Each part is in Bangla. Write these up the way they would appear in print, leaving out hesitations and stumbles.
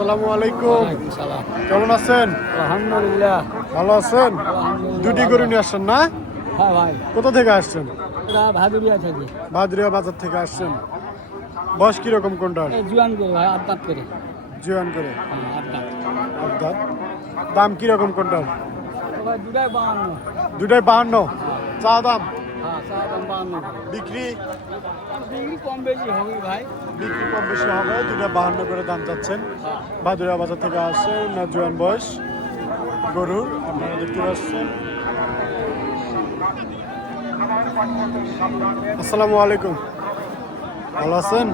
আসসালামু আলাইকুম। কেমন আছেন? আলহামদুলিল্লাহ ভালো আছেন? দুটি গরু নিয়ে আসছেন না? হ্যাঁ ভাই, কোথা থেকে আসছেন? এটা ভাদুরিয়া থেকে বাদরিয়া বাজার থেকে আসছেন। বয়স কিরকম কোনটার? জুয়ান করে ভাই, আবদাত করে। জুয়ান করে আবদাত আবদার। দাম কিরকম কোনটার? ভাই দুটাই 52। দুটাই 52 চা দাম। হ্যাঁ, চা দাম 52। বিক্রি ডিগ্রি কম বেশি হবে ভাই। বিক্রি কম বেশি হবে। দুটা 52 করে দাম চাচ্ছেন। বাদরিয়া বাজার থেকে আসছেন না জুয়ান বয়স গরুর আপনারা দেখতে পাচ্ছেন। আসসালামু আলাইকুম, ভালো আছেন?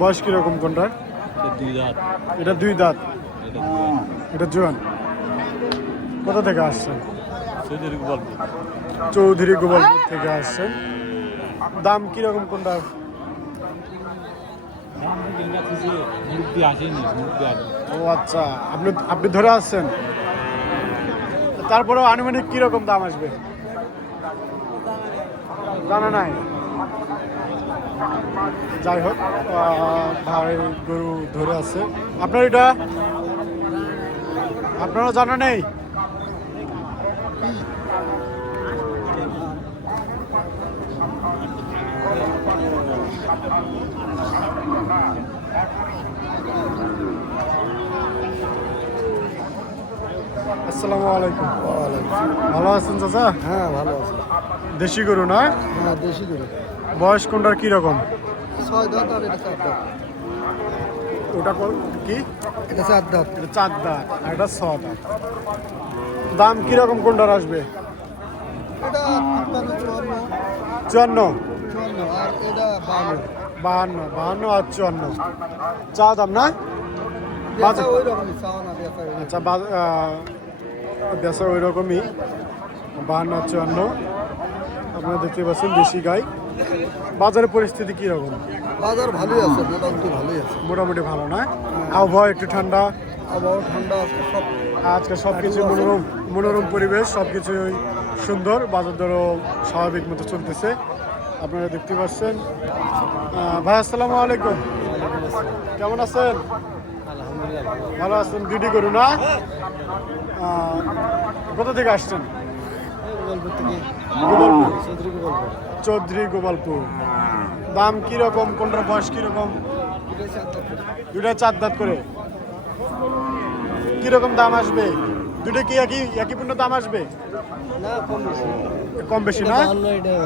বয়স কিরকম কোনটার? এটা দুই দাঁত, এটা জোয়ান। কোথা থেকে আসছেন? চৌধুরী গোপালপুর থেকে আসছেন। দাম কিরকম কোনটার? ও আচ্ছা, আপনি আপনি ধরে আসছেন। তারপরেও আনুমানিক কিরকম দাম আসবে জানা নাই। যাই হোক, ভাই গরু ধরে আছে। আপনার এটা আপনারও জানা নেই? আসসালামু আলাইকুম। ভালো আছেন চাচা? হ্যাঁ ভালো আছে। দেশি গরু না? হ্যাঁ দেশি করে। বয়স কোনটার কিরকম? 6 দাঁত আর এটা 4 দাঁত। ওটা কি? এটা 4 দাঁত। এটা 4 দাঁত আর এটা 6 দাঁত। দাম কিরকম কোনটার আসবে? এটা 54, 54 54 আর এটা 52। 52 আর 54 চা দাম না? বেচা ওই রকমই, চাওয়া না বেচা ওই রকমই। আচ্ছা, বেচা ওই রকমই 52 আর 54। আপনারা দেখতে পাচ্ছেন দেশি গাই। বাজারের পরিস্থিতি কিরকম? বাজার ভালোই আছে, মোটামুটি ভালোই আছে। মোটামুটি ভালো না? আবহাওয়া একটু ঠান্ডা, আবহাওয়া ঠান্ডা আছে সব। আজকে সব কিছু মনোরম পরিবেশ, সব কিছুই সুন্দর। বাজার দরও স্বাভাবিক মতো চলতেছে আপনারা দেখতে পাচ্ছেন। ভাই আসসালামু আলাইকুম, কেমন আছেন? আলহামদুলিল্লাহ ভালো আছেন। দুটি গরু না? কোথা থেকে আসছেন? গোপালপুর থেকে। গোপালপুর, চৌধুরী গোপালপুর। চৌধুরী গোপালপুর। দাম কিরকম কোনটার? বয়স কিরকম? দুটা 4 দাঁত করে। কিরকম দাম আসবে? দুটো কি একই পূর্ণ দাম আসবে? না কম বেশি। কম বেশি না? এটা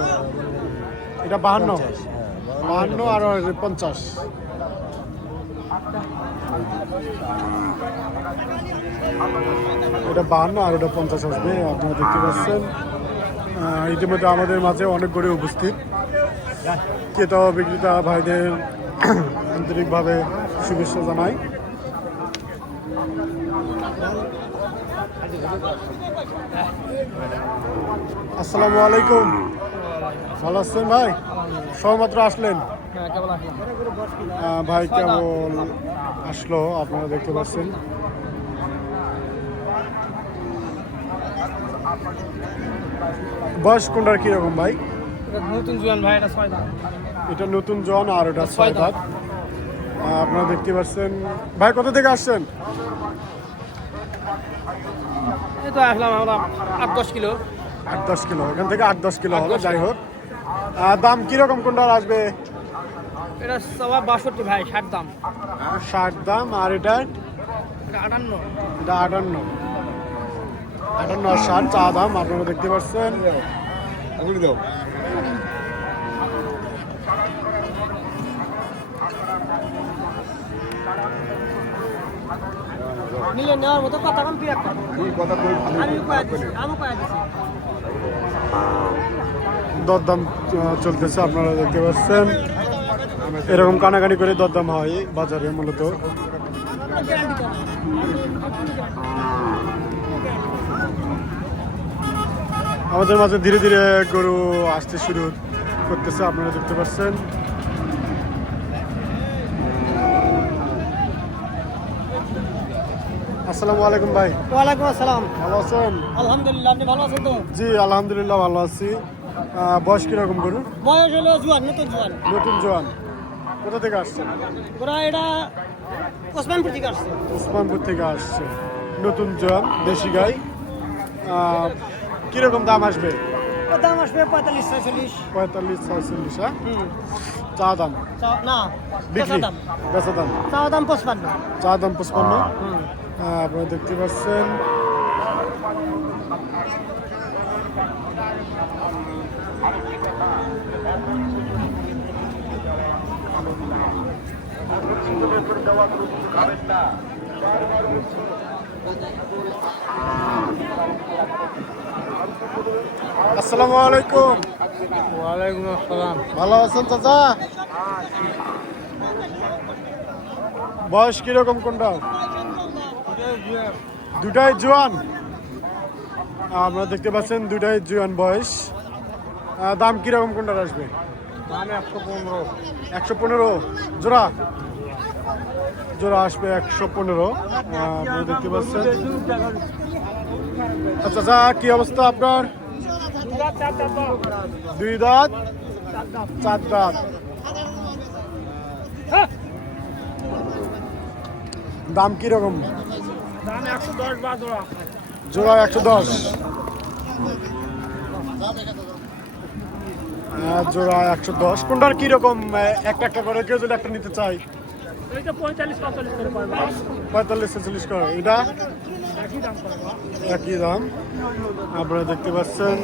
এটা 52 52 আর 50। এটা 52 আর এটা 50 আসবে। আপনারা দেখতে পাচ্ছেন ইতিমধ্যে আমাদের মাঝে অনেক গরু উপস্থিত। ক্রেতা ও বিক্রেতা ভাইদের আন্তরিকভাবে শুভেচ্ছা জানাই। আসসালামু আলাইকুম, ভালো আছেন ভাই? সবেমাত্র আসলেন? ভাই কেবল আসলো, আপনারা দেখতে পাচ্ছেন। বয়স কোনটার কিরকম ভাই? নতুন জুয়ান ভাই, এটা 6 দাঁত। এটা নতুন জন আর এটা 6 দাঁত। আপনারা দেখতে পাচ্ছেন। ভাই কোথা থেকে আসছেন? এই তো আসলাম আমরা 8-10 কিলো। 8-10 কিলো, এখান থেকে 8-10 কিলো হবে। যাই হোক, দাম কিরকম কোনটার আসবে? এটা 62 ভাই, 60 দাম। 60 দাম। আর এটার? এটা 58। এটা 58 আর 60 চা দাম। আপনারা দেখতে পাচ্ছেন। নিলে নেওয়ার মতো কথা কম, তুই একটা আমি কয়ে দিছি। দরদাম চলতেছে, আপনারা দেখতে পাচ্ছেন। এরকম কানাকানি করে দরদাম হয় বাজারে মূলত। আমাদের মাঝে ধীরে ধীরে গরু আসতে শুরু করতেছে, আপনারা দেখতে পাচ্ছেন। আসসালামু আলাইকুম ভাই। ওয়ালাইকুম আসসালাম। ভালো আছেন? আলহামদুলিল্লাহ, আপনি ভালো আছেন তো? জি আলহামদুলিল্লাহ ভালো আছি। বয়স কিরকম গরু? বয়স হলো জোয়ান, নতুন জোয়ান। নতুন জোয়ান। কোথা থেকে আসছেন? ওরা এটা ওসমানপুর থেকে আসছে। ওসমানপুর থেকে আসছে। নতুন জোয়ান দেশি গাই। কিরকম দাম আসবে? ওর দাম আসবে 45-46। 45-46, হ্যাঁ? চা দাম না, বিক্রি, বেচা দাম। বেচা দাম, চাওয়া দাম 55। চা দাম 55। আপনারা দেখতে পাচ্ছেন আসসালামু আলাইকুম। ওয়ালাইকুম আসসালাম। ভালো আছেন চাচা? বয়স কিরকম কোনটা? দুটাই জোয়ান। আপনারা দেখতে পাচ্ছেন দুটাই জোয়ান বয়স। দাম কিরকম কোনটার আসবে? দাম 115। 115 জোড়া। জোড়া আসবে 115। আপনারা দেখতে পাচ্ছেন। আচ্ছা চাচা, কি অবস্থা আপনার? 2 দাঁত 4 দাঁত। দাম কিরকম? দাম 110 বা জোড়া। জোড়া 110। জোড়া 110। কোনটার কিরকম? একটা একটা করে কেউ যদি একটা নিতে চাই? এইটা 45-45 করে পারবে। 45-46 করে। এটা একই দাম পারবে। একই দাম। আপনারা দেখতে পাচ্ছেন